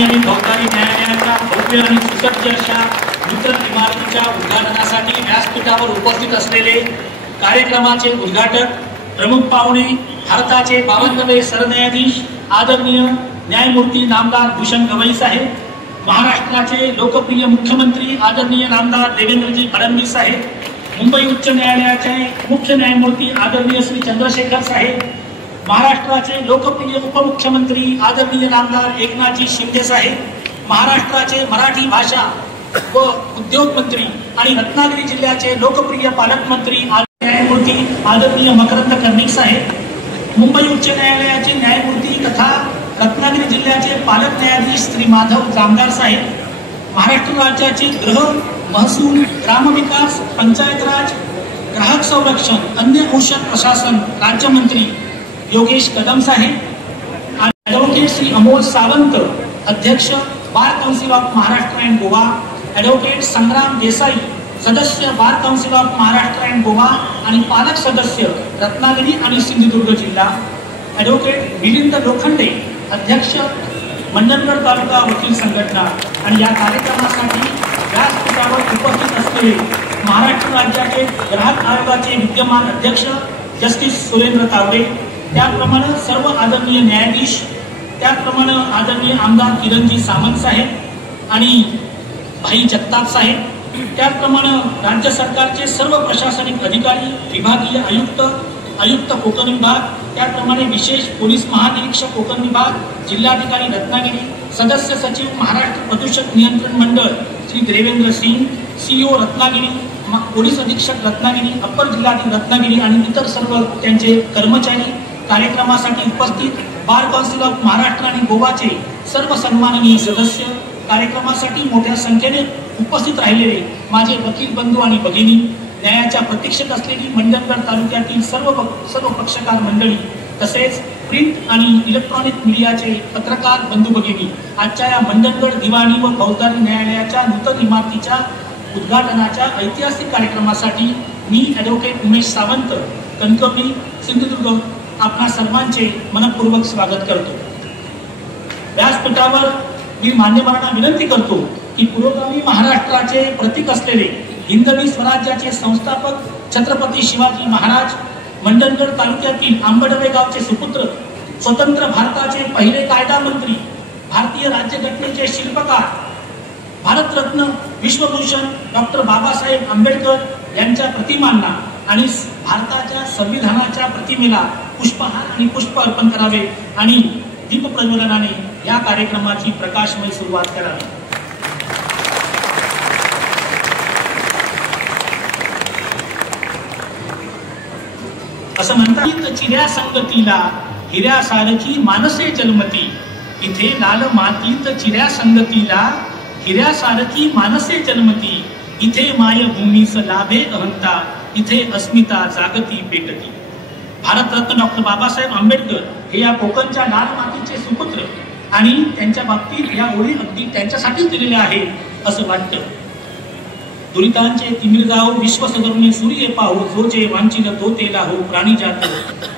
दीवाणी आणि फौजदारी न्यायालयाच्या भव्य आणि सुसज्ज अशा नूतन इमारतीच्या उद्घाटनासाठी व्यासपीठावर उपस्थित असलेले कार्यक्रमाचे उद्घाटक प्रमुख पाहुणे भारताचे 52वे सरन्यायाधीश आदरणीय न्यायमूर्ती नामदार भूषण गवई साहेब, महाराष्ट्राचे लोकप्रिय मुख्यमंत्री आदरणीय नामदार देवेंद्रजी फडणवीस साहेब, मुंबई उच्च न्यायालयाचे मुख्य न्यायमूर्ती आदरणीय श्री चंद्रशेखर साहेब, महाराष्ट्राचे लोकप्रिय उपमुख्यमंत्री आदरणीय नामदार एकनाथजी शिंदे साहेब, महाराष्ट्राचे मराठी भाषा व उद्योग मंत्री आणि रत्नागिरी जिल्ह्याचे लोकप्रिय पालकमंत्री न्यायमूर्ती आदरणीय मकरंद कर्णिक साहेब, मुंबई उच्च न्यायालयाचे न्यायमूर्ती तथा रत्नागिरी जिल्ह्याचे पालक न्यायाधीश श्री माधव जामदार साहेब, महाराष्ट्र राज्याचे गृह, महसूल, ग्रामविकास, पंचायत राज, ग्राहक संरक्षण, अन्न औषध प्रशासन राज्यमंत्री योगेश कदम साहेब, ॲडव्होकेट श्री अमोल सावंत, अध्यक्ष bar council of Maharashtra and Goa, advocate Sangram Desai, सदस्य bar council of Maharashtra and Goa आणि पालक सदस्य रत्नागिरी आणि सिंधुदुर्ग जिल्हा, ॲडव्होकेट मिलिंद लोखंडे, अध्यक्ष मंडणगड तालुका वकील संघटना आणि या कार्यक्रमासाठी व्यासपीठावर उपस्थित असलेले महाराष्ट्र राज्याचे ग्राहक आयोगाचे विद्यमान अध्यक्ष जस्टिस सुरेंद्र तावडे, त्याचप्रमाणे सर्व आदरणीय न्यायाधीश, त्याचप्रमाणे आदरणीय आमदार किरणजी सामंत साहेब आणि भाई जगताप साहेब, त्याचप्रमाणे राज्य सरकारचे सर्व प्रशासनिक अधिकारी, विभागीय आयुक्त कोकण विभाग, त्याचप्रमाणे विशेष पोलीस महानिरीक्षक कोकण विभाग, जिल्हाधिकारी रत्नागिरी, सदस्य सचिव महाराष्ट्र प्रदूषण नियंत्रण मंडळ श्री देवेंद्र सिंग, सीईओ रत्नागिरी, पोलीस अधीक्षक रत्नागिरी, अप्पर जिल्हाधिकारी रत्नागिरी आणि इतर सर्व त्यांचे कर्मचारी, कार्यक्रमासाठी उपस्थित बार काउन्सिल ऑफ महाराष्ट्र आणि गोवाचे सर्व सन्माननीय सदस्य, कार्यक्रमासाठी मोठ्या संख्येने उपस्थित राहिलेले माझे वकील बंधू आणि भगिनी, न्यायाच्या प्रतीक्षेत असलेली मंडणगड तालुक्यातील सर्व पक्षकार मंडळी, तसेच प्रिंट आणि इलेक्ट्रॉनिक मीडियाचे पत्रकार बंधू भगिनी, आजच्या या मंडणगड दिवाणी व फौजदारी न्यायालयाच्या नूतन इमारतीच्या उद्घाटनाच्या ऐतिहासिक कार्यक्रमासाठी मी ॲडव्होकेट उमेश सावंत, कणकवली, सिंधुदुर्ग आपणा सर्वांचे मनपूर्वक स्वागत करतो. व्यासपीठावर मी मान्यवरांना विनंती करतो की पुरोगामी महाराष्ट्राचे प्रतीक असलेले हिंदवी स्वराज्याचे संस्थापक छत्रपती शिवाजी महाराज, मंडणगड तालुक्यातील आंबडवे गावचे सुपुत्र, स्वतंत्र भारताचे पहिले कायदा मंत्री, भारतीय राज्यघटनेचे शिल्पकार, भारतरत्न विश्वभूषण डॉक्टर बाबासाहेब आंबेडकर यांच्या प्रतिमांना आणि भारताच्या संविधानाच्या प्रतिमेला पुष्पहार आणि पुष्प अर्पण करावे आणि दीप प्रज्वलनाने या कार्यक्रमाची प्रकाशमय सुरुवात करावी. असं म्हणतात, चिऱ्या संगतीला हिऱ्या सारखी मानसे जन्मती, इथे लाल मातीत चिऱ्या संगतीला हिऱ्या सारखी मानसे जन्मती, इथे मायभूमीस लाभे अहंता, इथे अस्मिता जागती पेटती. भारतरत्न डॉक्टर बाबासाहेब आंबेडकर हे या कोकणच्या लाल मातीचे सुपुत्र आणि त्यांच्या बाबतीत या ओळी अगदी त्यांच्यासाठीच दिलेल्या आहे असं वाटतं. दुरितांचे तिमिर जाओ विश्व सदरुने सूर्य पाहू, जो जे वांचिल तो तेला हो प्राणी जातो.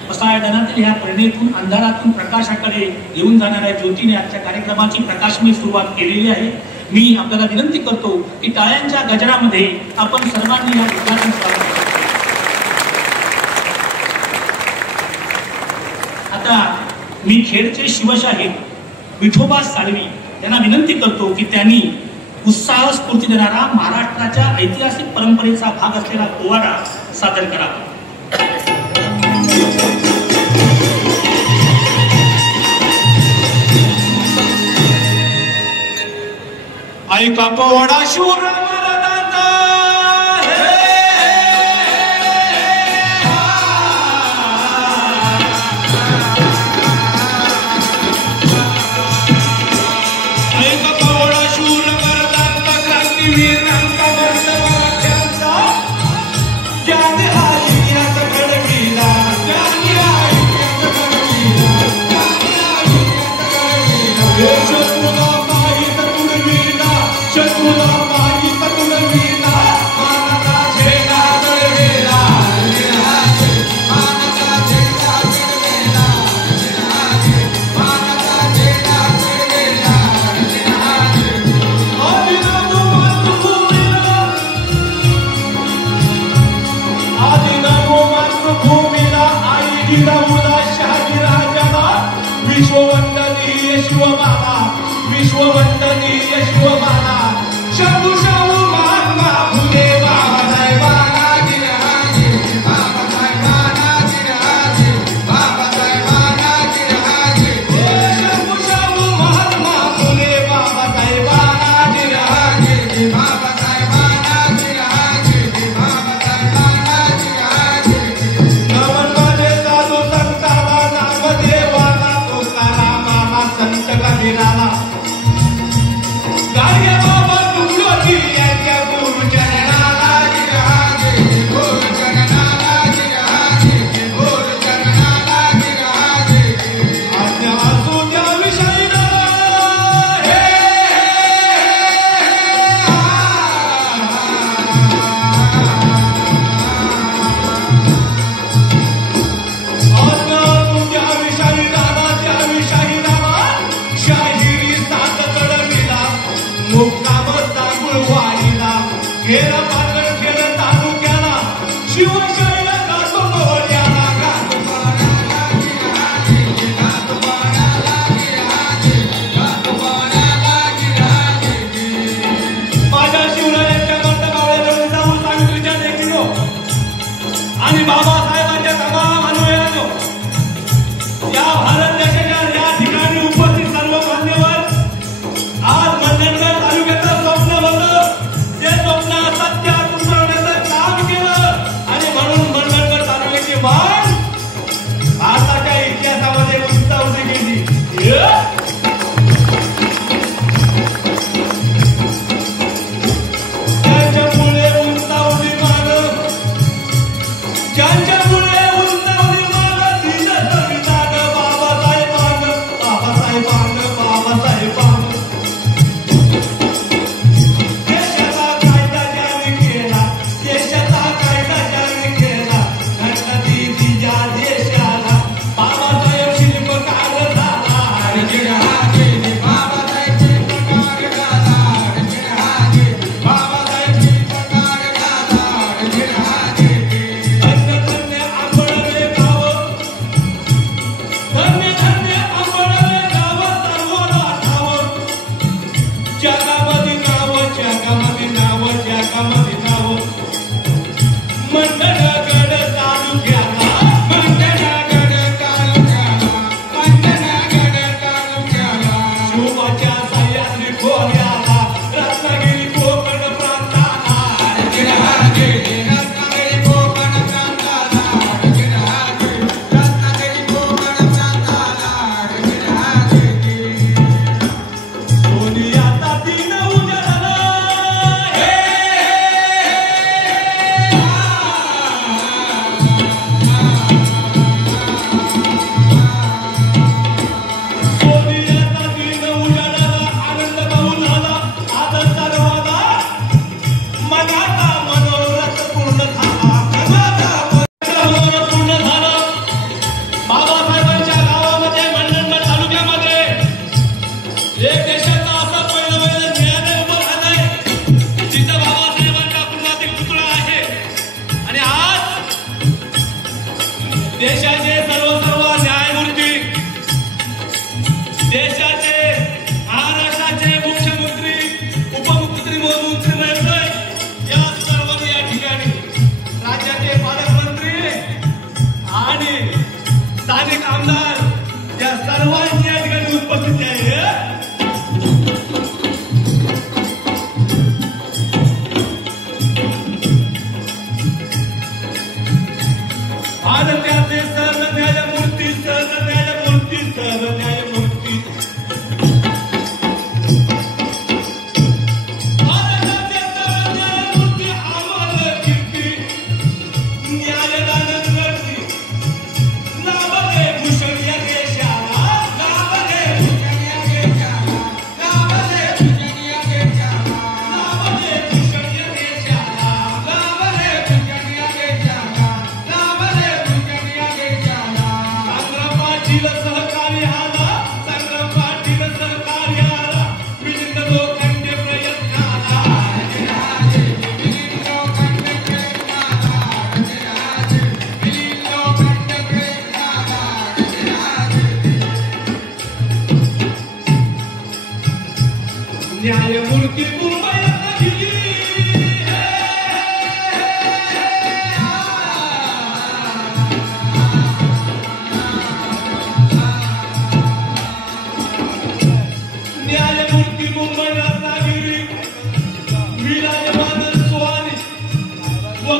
पसायदानातील ह्या प्रेरणेतून अंधारातून प्रकाशाकडे घेऊन जाणाऱ्या ज्योतीने आजच्या कार्यक्रमाची प्रकाशमय सुरुवात केलेली आहे. मी आपल्याला विनंती करतो की टाळ्यांच्या गजरामध्ये आपण सर्वांनी या उद्घाटन करावे. आता मी खेडचे शिवशाहीर विठोबा साळवी यांना विनंती करतो की त्यांनी उत्साह स्फूर्ती देणारा महाराष्ट्राच्या ऐतिहासिक परंपरेचा भाग असलेला पोवाडा सादर करावा. ऐका पोवाडा शूर शत्रुला माहित विश्ववंदनीय शिवबाला शंभू शाहू महात्मा फुले बाबासाहेबांना जिहाजी बाबासाहेबांना जिहाजी बाबासाहेबांना जिहाजी शंभू शाहू महात्मा फुले बाबासाहेबांना जिहाजी बाबासाहेबांना जिहाजी बाबासाहेबांना जिहाजी नवनवाले साधू संतांना नामदेवाला तुकारामाला संत कबीराला गाडगे बाबा तुकडोजी यांच्या गुरुचरणाला जिहाजी गुरुचरणाला जिहाजी गुरुचरणाला जिहाजी आज्ञा असू त्या विषयी हे आज्ञा तुझ्या विषयी रामा त्या विषयी रामा शाहिरी सात कडविला मुक्कामचा गुळवाडीला घेर पाटण खेळ तालुक्याला शिवशैल गातो मोर्याला गातो पाण्याला जिहाजी गातो पाण्याला जिहाजी गातो पाण्याला जिहाजी माझ्या शिवरायांच्या मंतकावळ्याजवळ जाऊन सावित्रीच्या देखीलो आणि बाबासाहेबांच्या तमाम अनुयायांनो या भारत देशाच्या या ठिकाणी उपस्थित सर्व मान्यवर आज मंडणगड तालुक्याचं स्वप्न होतं ते स्वप्न सत्यात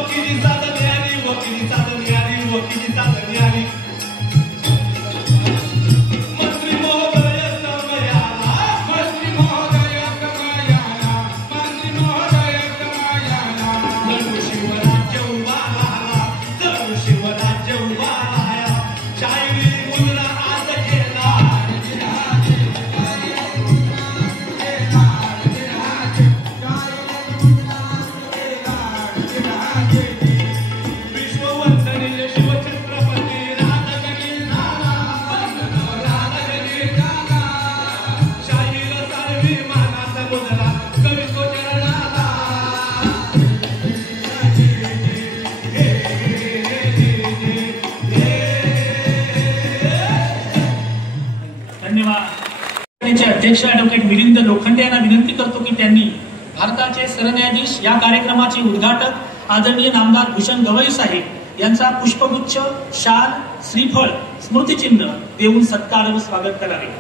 वकिली साधने आली, वकिली साधने आली, वकिली साधने आली. मंत्री महोदय समयाला, मंत्री महोदय समयाला, मंत्री महोदय समयाला. जणू शिवराज्य उभा राहिला, जणू शिवराज्य उभा राहिला. शाहिरी मुद्रा आज केला. विश्ववंदनीय शिवछत्रपती राजगणी झाला, राजगणी झाला. शाहीर सारवी मानाचा मुद्रा कवी कोचरणाला. धन्यवाद. अध्यक्ष ॲडव्होकेट मिलिंद लोखंडे यांना विनंती करतो की त्यांनी भारताचे सरन्यायाधीश या कार्यक्रमाचे उद्घाटक आदरणीय नामदार भूषण गवई साहेब यांचा पुष्पगुच्छ, शाल, श्रीफळ, स्मृतिचिन्ह देऊन सत्कार व स्वागत करावे.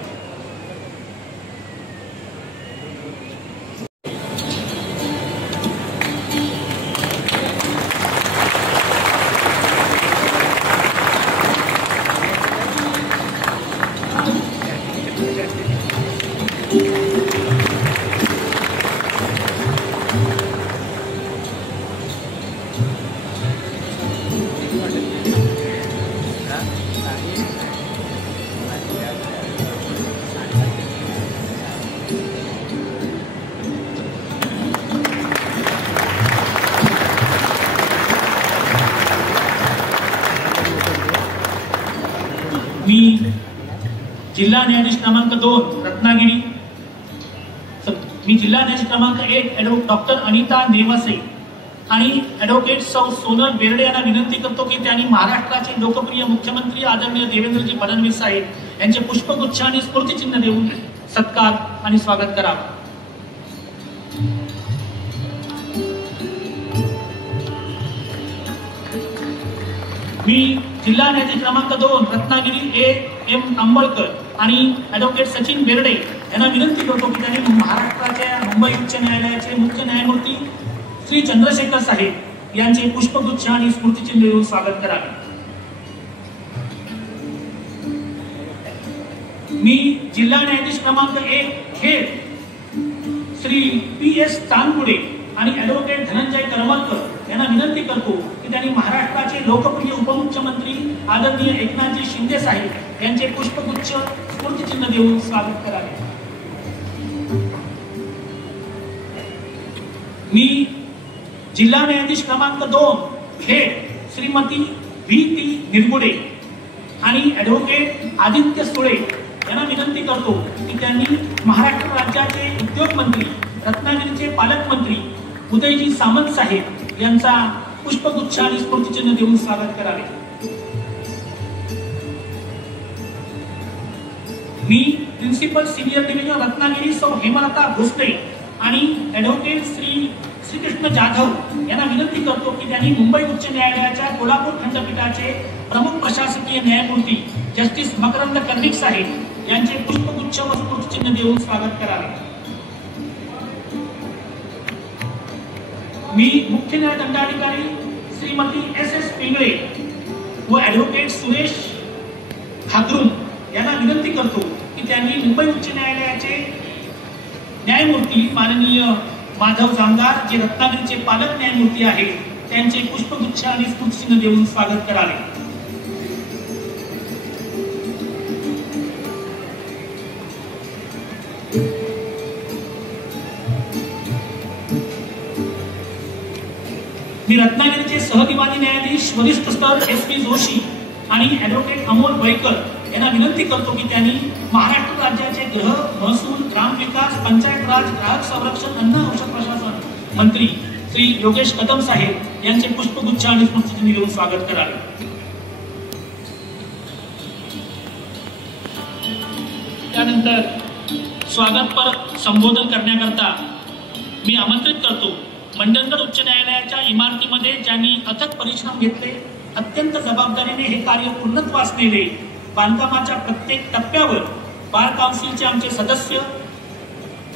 मी जिल्हा न्यायाधीश क्रमांक 2 रत्नागिरी, मी जिल्हा न्यायाधीश क्रमांक 1 डॉक्टर अनिता नेवासे आणि ॲडव्होकेट सौ सोनल बेर्डे यांना विनंती करतो की त्यांनी महाराष्ट्राचे लोकप्रिय मुख्यमंत्री आदरणीय देवेंद्रजी फडणवीस साहेब यांचे पुष्पगुच्छ आणि स्मृतिचिन्ह देऊन सत्कार आणि स्वागत करावं. मी जिल्हा न्यायाधीश क्रमांक 2 रत्नागिरी एम अंबळकर आणि ॲडव्होकेट सचिन बेर्डे यांना विनंती करतो की त्यांनी महाराष्ट्राच्या मुंबई उच्च न्यायालयाचे मुख्य न्यायमूर्ती श्री चंद्रशेखर साहेब यांचे पुष्पगुच्छ आणि स्मृतिचिन्ह देऊन स्वागत करावे. मी जिल्हा न्यायाधीश क्रमांक 1 खेड श्री PS चांदपुडे आणि ॲडव्होकेट धनंजय करमरकर यांना विनंती करतो की त्यांनी महाराष्ट्राचे लोकप्रिय उपमुख्यमंत्री आदरणीय एकनाथजी शिंदे साहेब यांचे पुष्पगुच्छ, स्मृतिचिन्ह देऊन स्वागत करावे. मी जिल्हा न्यायाधीश क्रमांक 2 खेड श्रीमती VT निरगुडे आणि ॲडव्होकेट आदित्य सुळे यांना विनंती करतो की त्यांनी महाराष्ट्र राज्याचे उद्योग मंत्री, रत्नागिरीचे पालकमंत्री उदयजी सामंत साहेब यांचा पुष्पगुच्छ आणि स्मृतिचिन्ह देऊन स्वागत करावे. मी प्रिन्सिपल सिनियर डिव्हिजन रत्नागिरी सौ हेमलता भोसले आणि ॲडव्होकेट श्रीकृष्ण जाधव यांना विनंती करतो की त्यांनी मुंबई उच्च न्यायालयाच्या कोल्हापूर खंडपीठाचे प्रमुख प्रशासकीय न्यायमूर्ती जस्टिस मकरंद कर्णिक साहेब यांचे पुष्पगुच्छ व स्मृतिचिन्ह देऊन स्वागत करावे. मी मुख्य न्यायदंडाधिकारी श्रीमती SS पिंगळे व ॲडव्होकेट सुरेश खाकरून यांना विनंती करतो की त्यांनी मुंबई उच्च न्यायालयाचे न्यायमूर्ती माननीय माधव जामदार जे रत्नागिरीचे पालक न्यायमूर्ती आहेत त्यांचे पुष्पगुच्छ आणि स्मृतिचिन्ह देऊन स्वागत करावे. मी रत्नागिरीचे सहदिवाणी न्यायाधीश वरिष्ठ स्तर SP जोशी आणि ॲडव्होकेट अमोल बैकर यांना विनंती करतो की त्यांनी महाराष्ट्र राज्याचे गृह, महसूल, ग्रामविकास, पंचायत राज, ग्राहक संरक्षण, अन्न औषध प्रशासन मंत्री श्री योगेश कदम साहेब यांचे पुष्पगुच्छ आणि स्मृतिचिन्ह देऊन स्वागत करावे. त्यानंतर स्वागतपर संबोधन करण्याकरता मी आमंत्रित करतो मंडणगड उच्च न्यायालयाच्या इमारतीमध्ये ज्यांनी अथक परिश्रम घेतले, अत्यंत जबाबदारीने हे कार्य पूर्णत्वास नेले, बांधकामाच्या प्रत्येक टप्प्यावर बार काउन्सिलचे आमचे सदस्य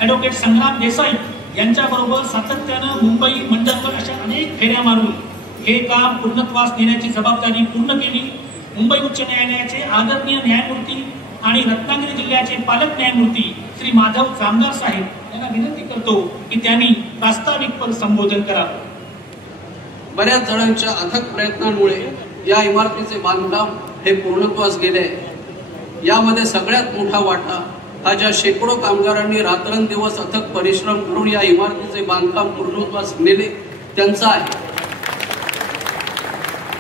ॲडव्होकेट संग्राम देसाई यांच्याबरोबर सातत्यानं मुंबई, मंडणगड अशा अनेक फेऱ्या मारून हे काम पूर्णत्वास नेण्याची जबाबदारी पूर्ण केली. मुंबई उच्च न्यायालयाचे आदरणीय न्यायमूर्ती आणि रत्नागिरी जिल्ह्याचे पालक न्यायमूर्ती श्री माधव जामदार साहेब यांना विनंती करतो की त्यांनी प्रास्ताविकपर संबोधन करावं. बऱ्याच जणांच्या अथक प्रयत्नांमुळे या इमारतीचे बांधकाम हे पूर्णत्वास गेले. यामध्ये सगळ्यात मोठा वाटा हा ज्या शेकडो कामगारांनी रात्रंदिवस अथक परिश्रम करून या इमारतीचे बांधकाम पूर्णत्वास नेले त्यांचा आहे.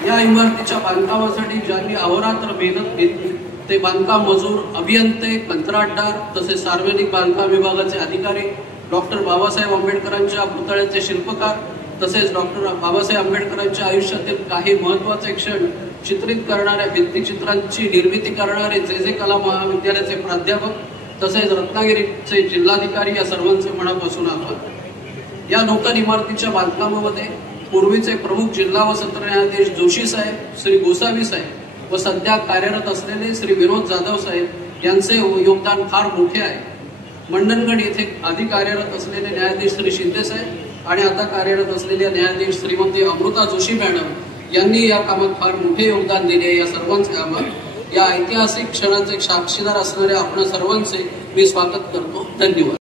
या इमारतीच्या बांधकामासाठी ज्यांनी अहोरात्र मेहनत घेतली ते बांधकाम मजूर, अभियंते, कंत्राटदार तसेच सार्वजनिक बांधकाम विभागाचे अधिकारी, डॉक्टर बाबासाहेब आंबेडकरांच्या पुतळ्याचे शिल्पकार तसेच डॉक्टर बाबासाहेब आंबेडकरांच्या आयुष्यातील काही महत्त्वाचे क्षण चित्रित करणाऱ्या भित्तिचित्रांची निर्मिती करणारे जे कला महाविद्यालयाचे प्राध्यापक तसेच रत्नागिरीचे जिल्हाधिकारी या सर्वांचे मनापासून आभार. या नूतन इमारतीच्या बांधकामामध्ये पूर्वीचे प्रमुख जिल्हा व सत्र न्यायाधीश जोशी साहेब, श्री गोसावी साहेब व सध्या कार्यरत असलेले श्री विनोद जाधव साहेब यांचे योगदान फार मोठे आहे. मंडणगड येथे आधी कार्यरत असलेले न्यायाधीश श्री शिंदे साहेब आणि आता कार्यरत असलेल्या न्यायाधीश श्रीमती अमृता जोशी मॅडम यांनी या कामात फार मोठे योगदान दिले. या सर्वांचे आभार. या ऐतिहासिक क्षणाचे साक्षीदार असणाऱ्या आपण सर्वांचे मी स्वागत करतो. धन्यवाद.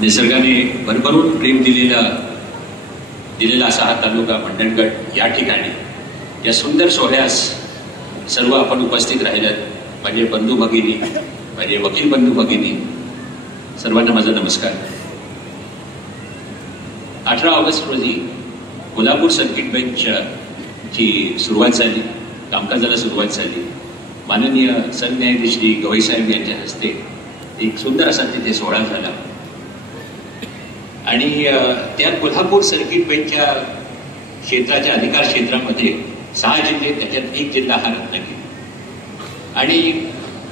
निसर्गाने भरभरून प्रेम दिलेला असा हा तालुका मंडणगड या ठिकाणी या सुंदर सोहळ्यास सर्व आपण उपस्थित राहिलात. माझे बंधू भगिनी, माझे वकील बंधू भगिनी, सर्वांना माझा नमस्कार. 18 ऑगस्ट रोजी कोल्हापूर सर्किट बेंचची सुरुवात झाली, कामकाजाला सुरुवात झाली. माननीय सरन्यायाधीश श्री गवई साहेब यांच्या हस्ते एक सुंदर असा तिथे सोहळा झाला आणि त्या कोल्हापूर सर्किट बेंचच्या क्षेत्राच्या अधिकार क्षेत्रामध्ये 6 जिल्हे, त्याच्यात 1 जिल्हा हा रत्नागिरी आणि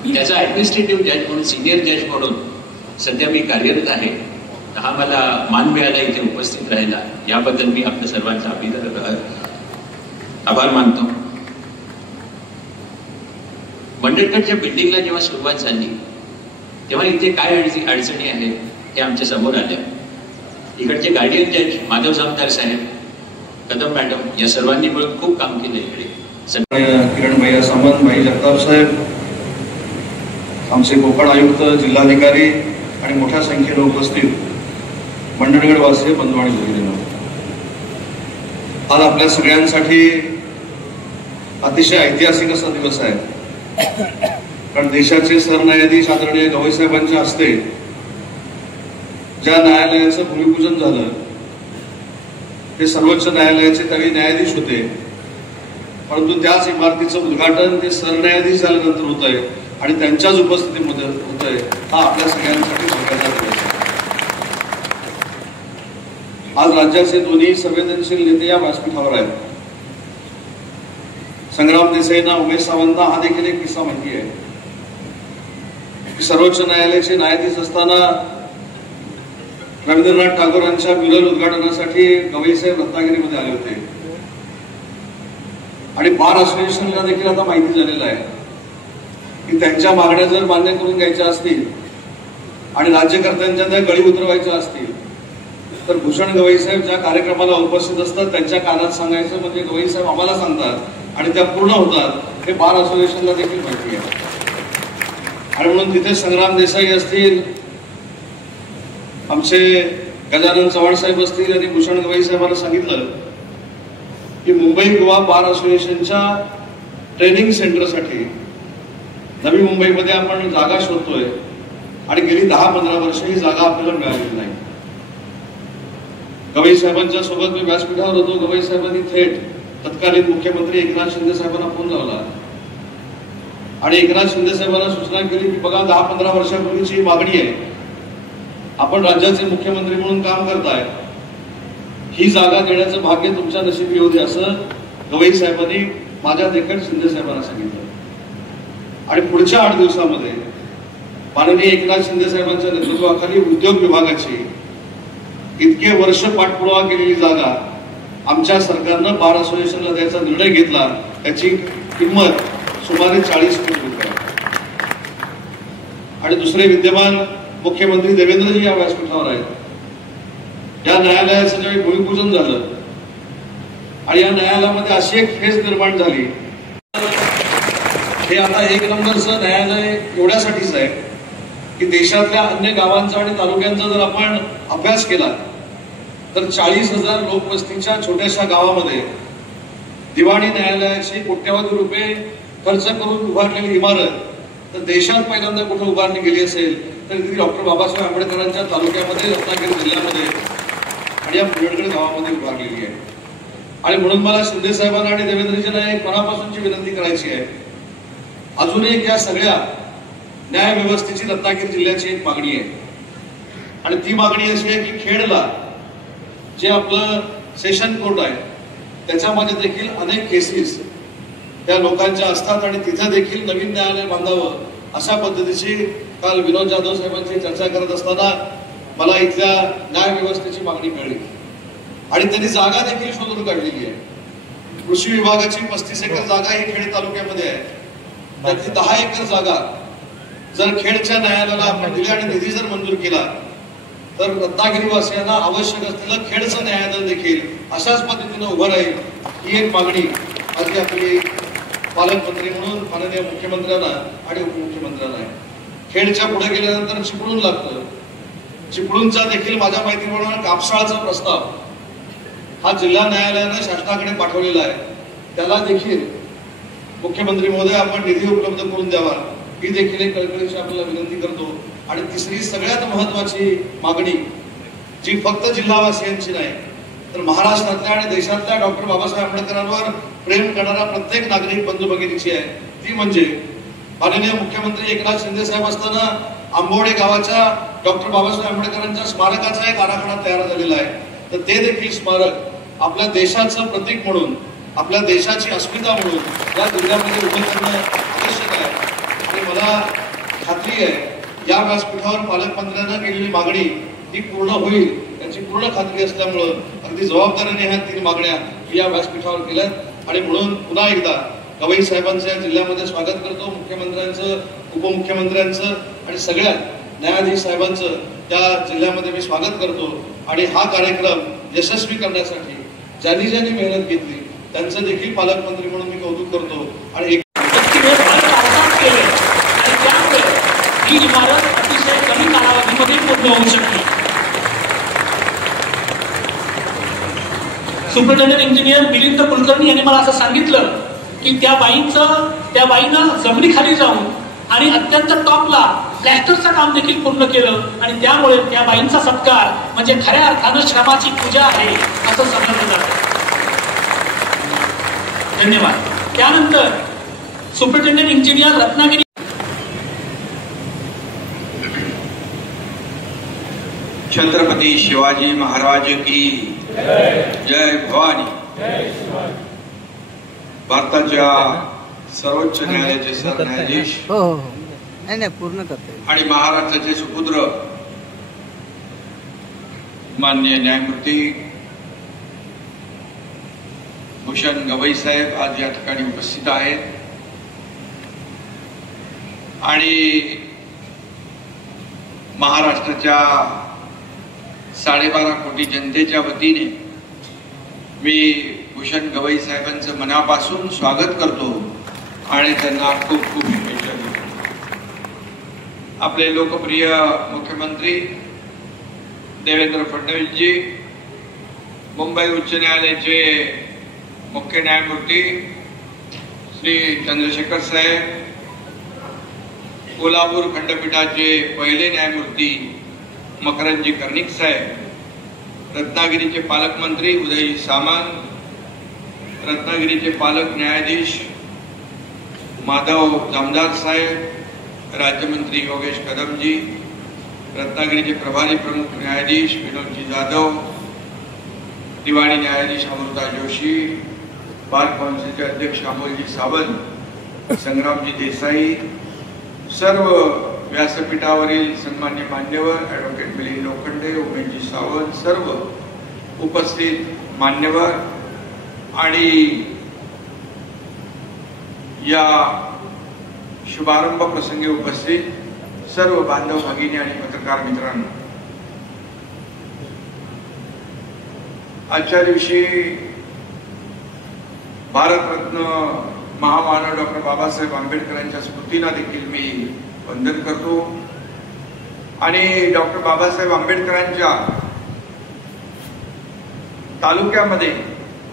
त्याचा ऍडमिनिस्ट्रेटिव्ह जज म्हणून, सिनियर जज म्हणून सध्या मी कार्यरत आहे. हा मला मान मिळाला इथे उपस्थित राहिला, याबद्दल मी आपल्या सर्वांचा आभार मानतो. मंडणगडच्या बिल्डिंगला जेव्हा सुरुवात झाली तेव्हा इथे काय अडचणी आहेत हे आमच्या समोर आल्या. इकडचे गार्डियन जज माधव जामदार साहेब, कदम मॅडम या सर्वांनी मिळून खूप काम केलं इकडे. किरण भैया सामंत, भाई जगताप साहेब, आमचे कोकण आयुक्त, जिल्हाधिकारी आणि मोठ्या संख्येने उपस्थित मंडणगड वासी बंधू आणि भगिनींनो, आज आपल्या सगळ्यांसाठी अतिशय ऐतिहासिक असा दिवस आहे. कारण देशाचे सरन्यायाधीश आदरणीय गवई साहेबांच्या हस्ते ज्या न्यायालयाचं भूमिपूजन झालं ते सर्वोच्च न्यायालयाचे त्यावेळी न्यायाधीश होते, परंतु त्याच इमारतीचं उद्घाटन ते सरन्यायाधीश झाल्यानंतर होत आहे आणि त्यांच्याच उपस्थितीमध्ये होत आहे. हा आपल्या सगळ्यांसाठी सगळ्यांचा दिवस आहे. आज राज्याचे दोन्ही संवेदनशील नेते या व्यासपीठावर आहेत. संग्राम देसाईंना, उमेश सावंतला हा देखील एक किस्सा माहिती आहे की सर्वोच्च न्यायालयाचे न्यायाधीश असताना रवींद्रनाथ टागोरांच्या म्युरल उद्घाटनासाठी गवई साहेब रत्नागिरीमध्ये आले होते आणि बार असोसिएशनला देखील आता माहिती झालेलं आहे की त्यांच्या मागण्या जर मान्य करून घ्यायच्या असतील आणि राज्यकर्त्यांच्या त्या गळी उतरवायच्या असतील तर भूषण गवई साहेब ज्या कार्यक्रमाला उपस्थित असतात त्यांच्या कानात सांगायचं म्हणजे गवई साहेब आम्हाला सांगतात आणि त्या पूर्ण होतात. हे बार असोसिएशनला देखील माहिती आहे. आणि म्हणून तिथे संग्राम देसाई असतील, आमचे गजानन चव्हाण साहेब असतील आणि भूषण गवई साहेबांना सांगितलं की मुंबई गोवा बार असोसिएशनच्या ट्रेनिंग सेंटरसाठी नवी मुंबईमध्ये आपण जागा शोधतोय आणि गेली 10-15 वर्ष ही जागा आपल्याला मिळालेली नाही. गवई साहेबांच्या सोबत मी व्यासपीठावर होतो. गवई साहेबांनी थेट तत्कालीन मुख्यमंत्री एकनाथ शिंदे साहेबांना फोन लावला आणि एकनाथ शिंदे साहेबांना सूचना केली की बघा 10-15 वर्षापूर्वीची मागणी आहे, आपण राज्याचे मुख्यमंत्री म्हणून काम करताय, ही जागा देण्याचं भाग्य तुमच्या नशिबी होते असं गवई साहेबांनी माझ्या देखील शिंदे साहेबांना सांगितलं. आणि पुढच्या 8 दिवसामध्ये माननीय एकनाथ शिंदे साहेबांच्या नेतृत्वाखाली उद्योग विभागाची इतके वर्ष पाठपुरावा केलेली जागा आमच्या सरकारनं बार असोसिएशनला द्यायचा निर्णय घेतला. त्याची किंमत सुमारे 40 कोटी रुपये. आणि दुसरे विद्यमान मुख्यमंत्री देवेंद्रजी या व्यासपीठावर आहेत. या न्यायालयाचं ज्यावेळी भूमिपूजन झालं आणि या न्यायालयामध्ये अशी एक फेज निर्माण झाली. हे आता एक नंबरचं न्यायालय एवढ्यासाठीच आहे की देशातल्या अन्य गावांचा आणि तालुक्यांचा जर आपण अभ्यास केला तर 40,000 लोकवस्तीच्या छोट्याशा गावामध्ये दिवाणी न्यायालयाची कोट्यवधी रुपये खर्च करून उभारलेली इमारत तर देशात पहिल्यांदा कुठे उभारणी गेली असेल तर ती डॉक्टर बाबासाहेब आंबेडकरांच्या तालुक्यामध्ये रत्नागिरी जिल्ह्यामध्ये आणि या पुरडगड गावामध्ये उभारलेली आहे. आणि म्हणून मला शिंदे साहेबांना आणि देवेंद्रजींना एक मनापासूनची विनंती करायची आहे. अजून एक या सगळ्या न्याय व्यवस्थेची रत्नागिरी जिल्ह्याची एक मागणी आहे आणि ती मागणी अशी आहे की खेडला जे आपलं सेशन कोर्ट आहे त्याच्यामध्ये देखील अनेक केसेस त्या लोकांच्या असतात आणि तिथं देखील नवीन न्यायालय बांधावं अशा पद्धतीची काल विनोद जाधव साहेबांची चर्चा करत असताना मला इथल्या न्याय व्यवस्थेची मागणी कळली आणि त्यांनी जागा देखील शोधून काढलेली आहे. कृषी विभागाची 35 एकर जागा ही खेड तालुक्यामध्ये आहे. त्यातली 10 एकर जागा जर खेडच्या न्यायालयाला आपण दिली आणि निधी जर मंजूर केला तर रत्नागिरी वासियांना आवश्यक असलेलं खेडचं न्यायालय देखील अशाच पद्धतीनं उभं राहील ही एक मागणी माझी आपली पालकमंत्री म्हणून माननीय मुख्यमंत्र्यांना आणि उपमुख्यमंत्र्यांना आहे. खेडच्या पुढे गेल्यानंतर चिपळूण लागतं. चिपळूणचा देखील माझ्या माहितीप्रमाणे कापसाळचा प्रस्ताव हा जिल्हा न्यायालयाने शासनाकडे पाठवलेला आहे. त्याला देखील मुख्यमंत्री महोदय आपण निधी उपलब्ध करून द्यावा ही देखील एक कळकळीची आपल्याला विनंती करतो. आणि तिसरी सगळ्यात महत्वाची मागणी जी फक्त जिल्हावासियांची नाही तर महाराष्ट्रातल्या आणि देशातल्या डॉक्टर बाबासाहेब आंबेडकरांवर प्रेम करणारा प्रत्येक नागरिक बंधू भगिनीची आहे. ती म्हणजे माननीय मुख्यमंत्री एकनाथ शिंदे साहेब असताना आंबोडे गावाच्या डॉक्टर बाबासाहेब आंबेडकरांच्या स्मारकाचा एक आराखडा तयार झालेला आहे. तर ते देखील स्मारक आपल्या देशाचं प्रतीक म्हणून आपल्या देशाची अस्मिता म्हणून या जिल्ह्यामध्ये उभं करणं आवश्यक आहे. आणि मला खात्री आहे या व्यासपीठावर पालकमंत्र्यांना केलेली मागणी ही पूर्ण होईल याची पूर्ण खात्री असल्यामुळं अगदी जबाबदारीने ह्या 3 मागण्या या व्यासपीठावर केल्यात. आणि म्हणून पुन्हा एकदा गवई साहेबांचं या जिल्ह्यामध्ये स्वागत करतो. मुख्यमंत्र्यांचं उपमुख्यमंत्र्यांचं आणि सगळ्या न्यायाधीश साहेबांचं त्या जिल्ह्यामध्ये मी स्वागत करतो. आणि हा कार्यक्रम यशस्वी करण्यासाठी ज्यांनी ज्यांनी मेहनत घेतली त्यांचं देखील पालकमंत्री म्हणून मी कौतुक करतो. आणि ही इमारत अतिशय कमी कालावधीमध्ये पूर्ण होऊ शकते. सुपरिटेंडेंट इंजिनियर मिलिंद कुलकर्णी यांनी मला असं सांगितलं की त्या बाईनं जमिनीखाली जाऊन आणि अत्यंत टॉपला प्लॅस्टरचं काम देखील पूर्ण केलं आणि त्यामुळे त्या बाईंचा सत्कार म्हणजे खऱ्या अर्थानं श्रमाची पूजा आहे असं समजलं जातं. धन्यवाद. त्यानंतर सुपरिटेंडेंट इंजिनियर रत्नागिरी छत्रपती शिवाजी महाराज की जय भवानी. भारताच्या सर्वोच्च न्यायालयाचे सरन्यायाधीश पूर्ण करते आणि महाराष्ट्राचे सुपुत्र माननीय न्यायमूर्ती भूषण गवई साहेब आज या ठिकाणी उपस्थित आहेत. आणि महाराष्ट्राच्या 12.5 कोटी जनतेच्या वतीने मी भूषण गवई साहेबांचं मनापासून स्वागत करतो आणि त्यांना खूप खूप शुभेच्छा देतो. आपले लोकप्रिय मुख्यमंत्री देवेंद्र फडणवीसजी, मुंबई उच्च न्यायालयाचे मुख्य न्यायमूर्ती श्री चंद्रशेखर साहेब, कोल्हापूर खंडपीठाचे पहिले न्यायमूर्ती मकरंदजी कर्णिक साहेब, रत्नागिरीचे पालकमंत्री उदय सामंत, रत्नागिरीचे पालक न्यायाधीश माधव जामदार साहेब, राज्यमंत्री योगेश कदमजी, रत्नागिरीचे प्रभारी प्रमुख न्यायाधीश विनोदजी जाधव, दिवाणी न्यायाधीश अमृता जोशी, बार काउन्सिलचे अध्यक्ष अमोलजी सावंत, संग्रामजी देसाई, सर्व व्यासपीठावरील सन्मान्य मान्यवर ॲडव्होकेट मिलिंद लोखंडे, उमेशजी सावंत, सर्व उपस्थित मान्यवर आणि या शुभारंभ प्रसंगी उपस्थित सर्व बांधव भगिनी आणि पत्रकार मित्रांनो, आजच्या दिवशी भारतरत्न महामानव डॉक्टर बाबासाहेब आंबेडकरांच्या स्मृतींना देखील मी वंदन करतो आणि डॉक्टर बाबासाहेब आंबेडकरांच्या तालुक्यामध्ये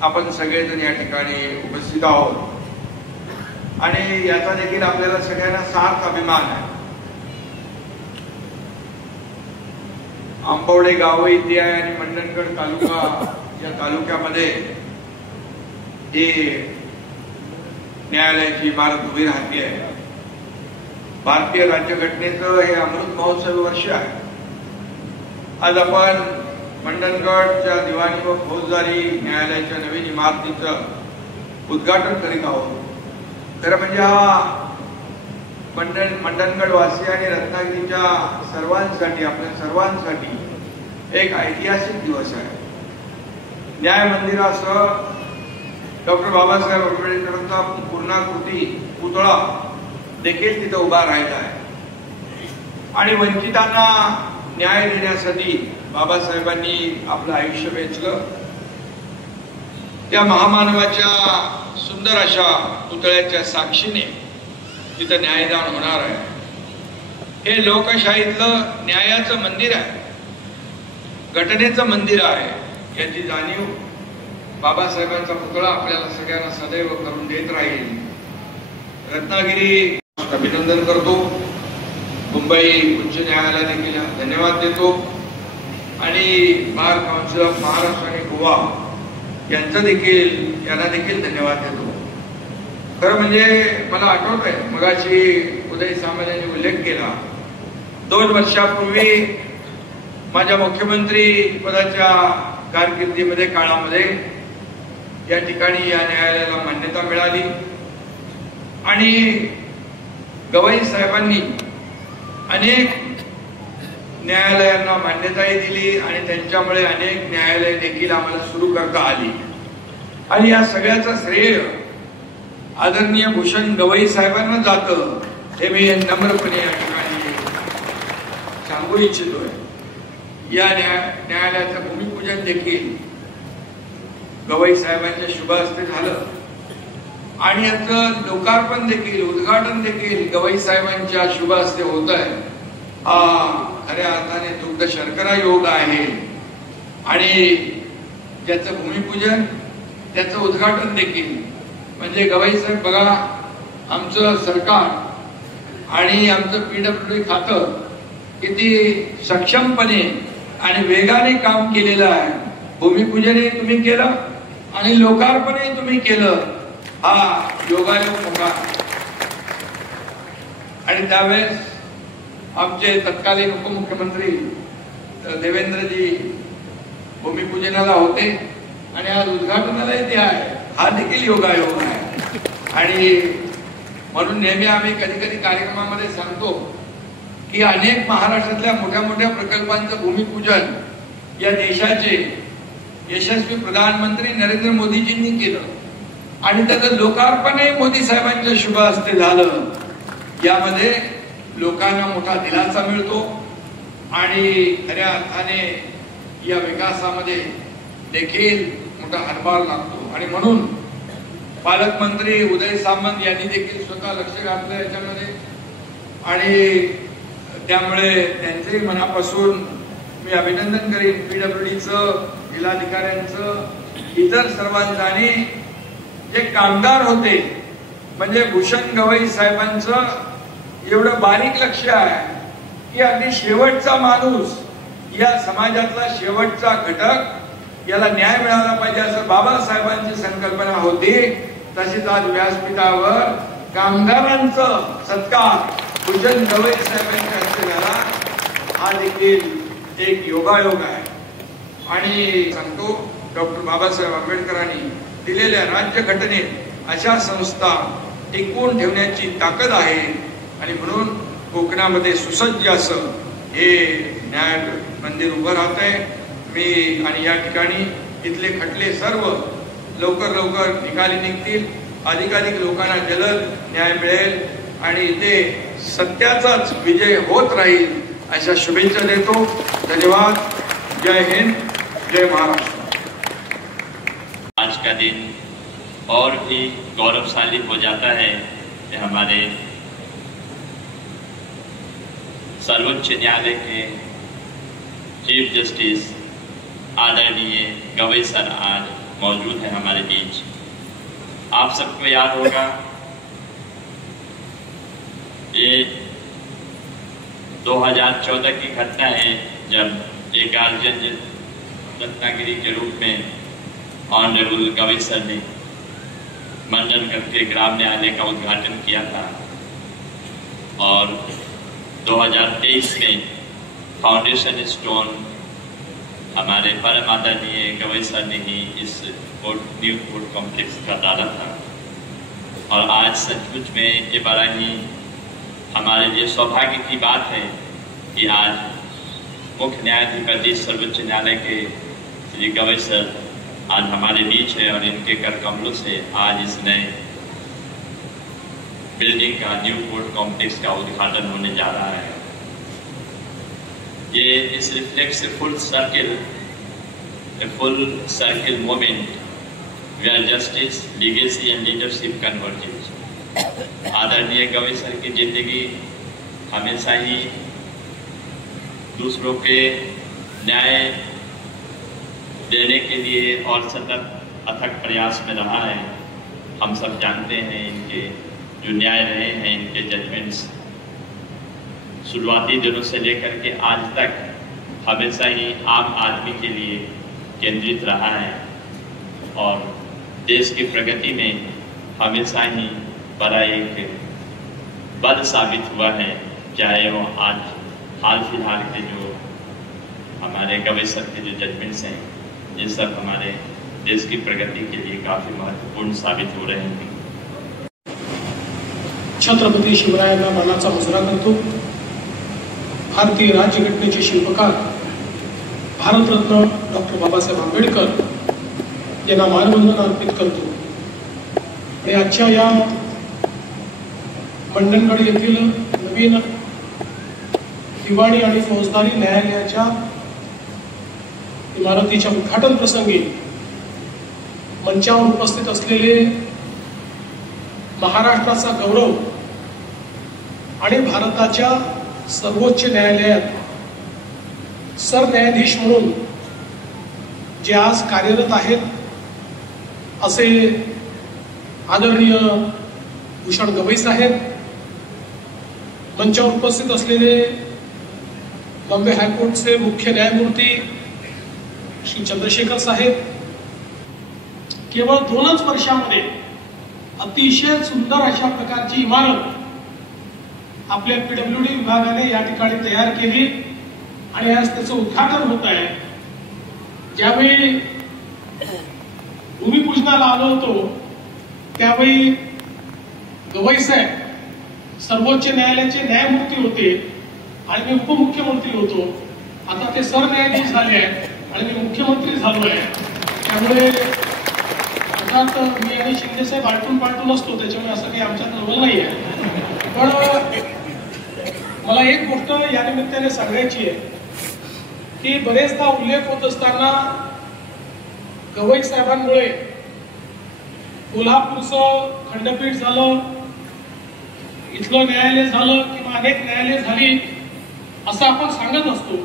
आपण सगळेजण या ठिकाणी उपस्थित आहोत आणि याचा देखील आपल्याला सगळ्यांना सार्थ अभिमान आहे. आंबवडे गाव इथे आहे आणि मंडणगड तालुका या तालुक्यामध्ये ही न्यायालयाची इमारत उभी राहते आहे. भारतीय राज्यघटनेचं हे अमृत महोत्सवी वर्ष आहे. आज आपण मंडणगडच्या दिवाणी व फौजदारी न्यायालयाच्या नवीन इमारतीचं उद्घाटन करीत आहोत. खरं म्हणजे हा मंडणगड वासी आणि रत्नागिरीच्या सर्वांसाठी, आपल्या सर्वांसाठी एक ऐतिहासिक दिवस आहे. न्याय मंदिरासह डॉक्टर बाबासाहेब आंबेडकरांचा पूर्णाकृती पुतळा देखील तिथे उभा राहिला आहे आणि वंचितांना न्याय देण्यासाठी बाबासाहेबांनी आपलं आयुष्य वेचलं. त्या महामानवाच्या सुंदर अशा पुतळ्याच्या साक्षीने तिथं न्यायदान होणार आहे. हे लोकशाहीतलं न्यायाचं मंदिर आहे, घटनेचं मंदिर आहे याची जाणीव बाबासाहेबांचा पुतळा आपल्याला सगळ्यांना सदैव करून देत राहील. रत्नागिरी अभिनंदन करतो, मुंबई उच्च न्यायालय देखील धन्यवाद देतो आणि बार काउन्सिल ऑफ महाराष्ट्र आणि गोवा यांना देखील धन्यवाद देतो. खरं म्हणजे मला आठवत आहे, मगाशी उदय सामंत यांनी उल्लेख केला, 2 वर्षापूर्वी माझ्या मुख्यमंत्री पदाच्या कारकिर्दीमध्ये काळामध्ये या ठिकाणी या न्यायालयाला मान्यता मिळाली आणि गवई साहेबांनी अनेक न्यायालयांना मान्यताही दिली आणि त्यांच्यामुळे अनेक न्यायालय देखील आम्हाला सुरू करता आली आणि या सगळ्याचं श्रेय आदरणीय भूषण गवई साहेबांना जातं हे मी नम्रपणे या ठिकाणी सांगू इच्छितोय. या न्यायालयाचं भूमिपूजन देखील गवई साहेबांच्या शुभ हस्ते झालं आणि याचं लोकार्पण देखील, उद्घाटन देखील गवई साहेबांच्या शुभ हस्ते होत आहे. हा खऱ्या अर्थाने दुग्ध शर्करा योग आहे आणि ज्याचं भूमिपूजन, त्याचं उद्घाटन देखील म्हणजे गवई साहेब बघा, आमचं सरकार आणि आमचं PWD खातं किती सक्षमपणे आणि वेगाने काम केलेलं आहे. भूमिपूजनही तुम्ही केलं आणि लोकार्पणही तुम्ही केलं, हा योगायोग मोठा. आणि त्यावेळेस आमचे तत्कालीन उपमुख्यमंत्री देवेंद्रजी भूमिपूजनाला होते आणि आज उद्घाटनालाही ते आहे. हा देखील योगायोग आहे आणि म्हणून नेहमी आम्ही कधी कधी कार्यक्रमामध्ये सांगतो की अनेक महाराष्ट्रातल्या मोठ्या मोठ्या प्रकल्पांचं भूमिपूजन या देशाचे यशस्वी प्रधानमंत्री नरेंद्र मोदीजींनी केलं आणि त्याचं लोकार्पणही मोदी साहेबांच्या शुभ हस्ते झालं. यामध्ये लोकांना मोठा दिलासा मिळतो आणि खऱ्या अर्थाने या विकासामध्ये देखील मोठा हातभार लागतो आणि म्हणून पालकमंत्री उदय सामंत यांनी देखील स्वतः लक्ष घातलं याच्यामध्ये आणि त्यामुळे त्यांचेही मनापासून मी अभिनंदन करेन. PWDचं, जिल्हाधिकाऱ्यांचं, इतर सर्वांचं आणि जे कामगार होते म्हणजे भूषण गवई साहेबांचं एवढं बारीक लक्ष आहे की अगदी शेवटचा माणूस, या समाजातला शेवटचा घटक याला न्याय मिळाला पाहिजे असं बाबासाहेबांची संकल्पना होती. तशीच आज व्यासपीठावर कामगारांचं सत्कार भूषण गवई साहेबांच्या हस्ते झाला. हा देखील एक योगायोग आहे आणि सांगतो डॉक्टर बाबासाहेब आंबेडकरांनी दिलेल्या राज्यघटनेत अशा संस्था टिकवून ठेवण्याची ताकद आहे आणि म्हणून कोकणामध्ये सुसज्ज असं हे न्याय मंदिर उभं राहत आहे. मी आणि या ठिकाणी इथले खटले सर्व लवकर निकाली निघतील, अधिकाधिक लोकांना जलद न्याय मिळेल आणि इथे सत्याचाच विजय होत राहील अशा शुभेच्छा देतो. धन्यवाद. जय हिंद, जय महाराष्ट्र. आज का दिन और भी गौरवशाली हो जाता है कि हमारे सर्वोच्च न्यायालय के चीफ जस्टिस आदरणीय गवई सर आज मौजूद है हमारे बीच। आप सबको याद होगा ये 2014 की घटना है जब एक गार्जियन रत्नागिरी के रूप में ऑनरेबल गवई सर ने मंडनगढ़ के ग्राम न्यायालय का उद्घाटन किया था और 2023 में फाउंडेशन स्टोन हमारे परम आदरणीय गवई सर ने ही इस न्यू कोर्ट कॉम्प्लेक्स का डाला था। और आज सचमुच में ये बड़ा ही हमारे लिए सौभाग्य की बात है कि आज मुख्य न्यायाधीश सर्वोच्च न्यायालय के श्री गवई सर आज हमारे बीच है और इनके कर कमलों से आज इस नए बिल्डिंग का न्यू कोर्ट कॉम्प्लेक्स का उद्घाटन होने जा रहा है। ये इस reflects full circle moment where justice legacy and leadership convergence. आदरणीय गवई सर की जिंदगी हमेशा ही दूसरों के न्याय देने के लिए और सतत अथक प्रयास में रहा है। हम सब जानते हैं इनके जो न्याय रहे हैं, इनके जजमेंट्स शुरुआती दिनों से लेकर के आज तक हमेशा ही आम आदमी के लिए केंद्रित रहा है और देश की प्रगति में हमेशा ही बड़ा एक बद साबित हुआ है। चाहे वो आज हाल फिलहाल के जो हमारे गवई सर के जो जजमेंट्स हैं ये सब हमारे देश की प्रगति के लिए काफी महत्वपूर्ण साबित हो रहे हैं। छत्रपती शिवरायांना मानाचा मुजरा करतो। भारतीय राज्यघटनेचे शिल्पकार भारतरत्न डॉक्टर बाबासाहेब आंबेडकर यांना मानवंदना अर्पित करतो। आणि आजच्या या मंडणगड येथील नवीन दिवाणी आणि फौजदारी न्यायालयाच्या इमारतीच्या उद्घाटन प्रसंगी मंचावर उपस्थित असलेले महाराष्ट्राचा गौरव आणि भारताच्या सर्वोच्च न्यायालयात सरन्यायाधीश म्हणून जे आज कार्यरत आहेत असे आदरणीय भूषण गवई साहेब, मंचावर उपस्थित असलेले बॉम्बे हायकोर्टचे मुख्य न्यायमूर्ती श्री चंद्रशेखर साहेब, केवळ 2च वर्षांमध्ये अतिशय सुंदर अशा प्रकारची इमारत आपल्या पीडब्ल्यूडी विभागाने या ठिकाणी तयार केली आणि आज त्याचं उद्घाटन होत आहे। ज्यावेळी भूमिपूजनाला आलो होतो त्यावेळी गवई साहेब सर्वोच्च न्यायालयाचे न्यायमूर्ती होते आणि मी उपमुख्यमंत्री होतो। आता ते सरन्यायाधीश झाले आहेत आणि मी मुख्यमंत्री झालो आहे। त्यामुळे अर्थात मी आणि शिंदे साहेब आलटून पालटून असतो, त्याच्यामुळे असं काही आमच्यात नवल नाही आहे। पण मला एक गोष्ट या निमित्ताने सांगायची आहे की बरेचदा उल्लेख होत असताना गवई साहेबांमुळे कोल्हापूरचं खंडपीठ झालं, इथलं न्यायालय झालं किंवा अनेक न्यायालय झाली असं आपण सांगत असतो।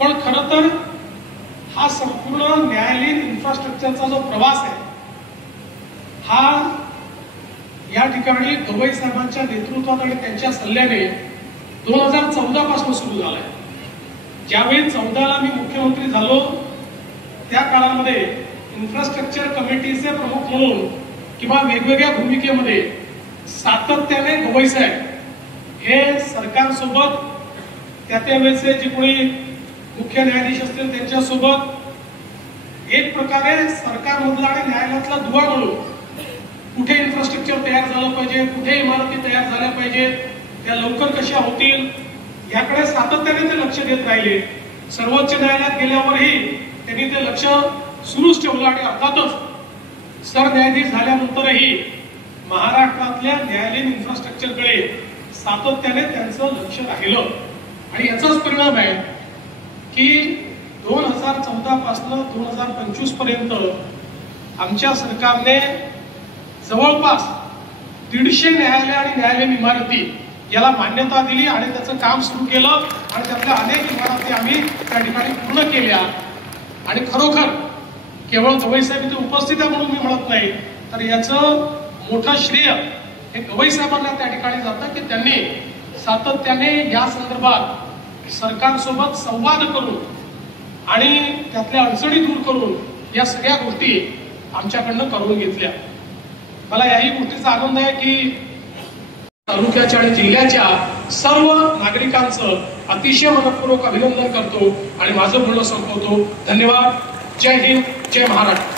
पण खरं तर हा संपूर्ण न्यायालयीन इन्फ्रास्ट्रक्चरचा जो प्रवास आहे हा या ठिकाणी गवई साहेबांच्या नेतृत्वात आणि त्यांच्या सल्ल्याने 2014 पासून सुरू झालाय। ज्यावेळी 14ला मी मुख्यमंत्री झालो त्या काळामध्ये इन्फ्रास्ट्रक्चर कमिटीचे प्रमुख म्हणून किंवा वेगवेगळ्या भूमिकेमध्ये सातत्याने गवई साहेब हे सरकारसोबत त्यावेळेचे जे कोणी मुख्य न्यायाधीश असतील त्यांच्यासोबत एक प्रकारे सरकारमधला आणि न्यायालयातला दुवा म्हणून कुठे इन्फ्रास्ट्रक्चर तयार झालं पाहिजे, कुठे इमारती तयार झाल्या पाहिजे, त्या लवकर कशा होतील याकडे सातत्याने ते लक्ष देत राहिले। सर्वोच्च न्यायालयात गेल्यावरही त्यांनी ते लक्ष सुरूच ठेवलं आणि अर्थातच सरन्यायाधीश झाल्यानंतरही महाराष्ट्रातल्या न्यायालयीन इन्फ्रास्ट्रक्चरकडे सातत्याने त्यांचं लक्ष राहिलं आणि याचाच परिणाम आहे की 2014 पासून 2025 पर्यंत आमच्या सरकारने जवळपास 150 न्यायालय आणि न्यायालयीन इमारती याला मान्यता दिली आणि त्याचं काम सुरू केलं आणि त्यातल्या अनेक इमारती आम्ही त्या ठिकाणी पूर्ण केल्या. आणि खरोखर केवळ गवई साहेब इथे उपस्थित आहे म्हणून मी म्हणत नाही, तर याचं मोठं श्रेय हे गवई साहेबांना त्या ठिकाणी जातं की त्यांनी सातत्याने या संदर्भात सरकारसोबत संवाद करून आणि त्यातल्या अडचणी दूर करून या सगळ्या गोष्टी आमच्याकडनं करून घेतल्या. मला याही गोष्टीचा आनंद आहे की तालुक्याच्या आणि जिल्ह्याच्या सर्व नागरिकांचं अतिशय मनपूर्वक अभिनंदन करतो आणि माझं बोलणं संपवतो. धन्यवाद. जय हिंद, जय महाराष्ट्र.